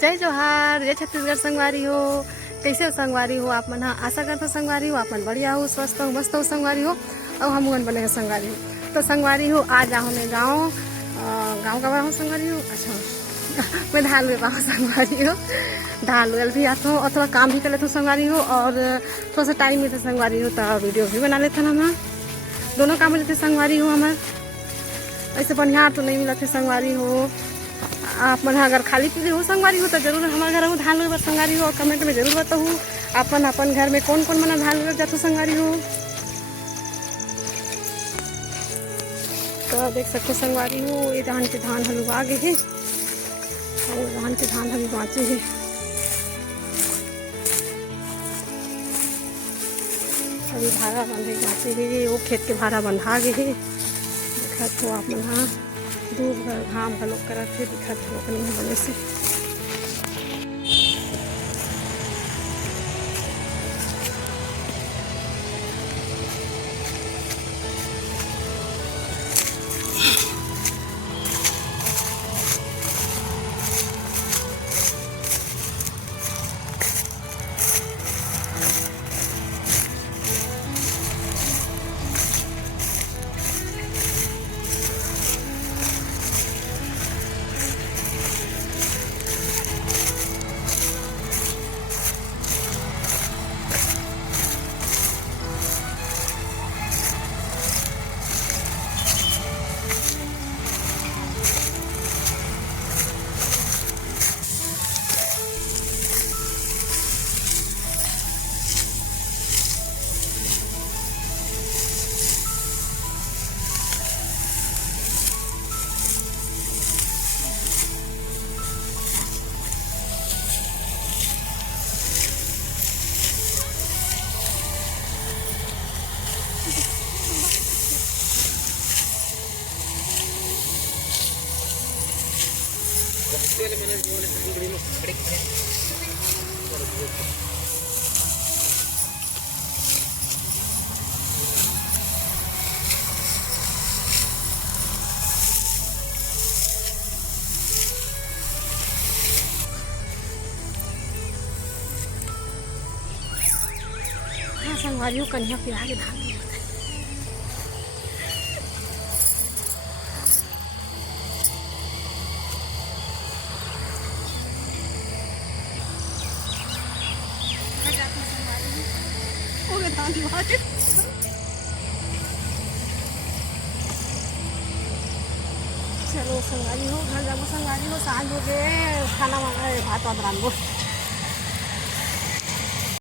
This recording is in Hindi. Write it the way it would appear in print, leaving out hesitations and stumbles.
जय जोहार, जय छत्तीसगढ़ संगवारी हो। कैसे हो संगवारी हो आप मन? आशा करता संगवारी हो आप मन बढ़िया हो, स्वस्थ हो, मस्त हो संगवारी हो। और हम बने हो संगवारी हो। तो संगवारी हो आज आओ मैं गाँव का हूँ संगवारी हो। अच्छा मैं धान में पाऊँ संगवारी हो। धान उल भी आता हूँ और थोड़ा काम भी कर लेता हूँ संगवारी हो। और थोड़ा सा टाइम मिलता संगवारी हो तो वीडियो भी बना लेते हैं हम। दोनों काम मिलते संगवारी हो हमारे। ऐसे बढ़िया तो नहीं मिला थे संगवारी हो। आप मन अगर खाली पीली हो संगवारी हो तो जरूर हमारे घर धान लगे संगवारी हो। और कमेंट में जरूर बताओ अपन घर में कौन कौन मना धान लग जाते संगवारी हो। तो देख सकते संगवारी हो ये धान के धान हलू आगे है और धान के धान हलू बाँचे है। अभी भाड़ा बंधे बाँचे है, वो खेत के भाड़ा बंधा गए है। दिखत हो आप मन हाँ धूप घाम घलोक करत हे, दिखत हो नहीं बने से। संगवारी हो कन्या पिला के धान चलो संगवारी हो घर जाबो संगवारी हो। सांझ हो गए खाना भात वात रांधबो।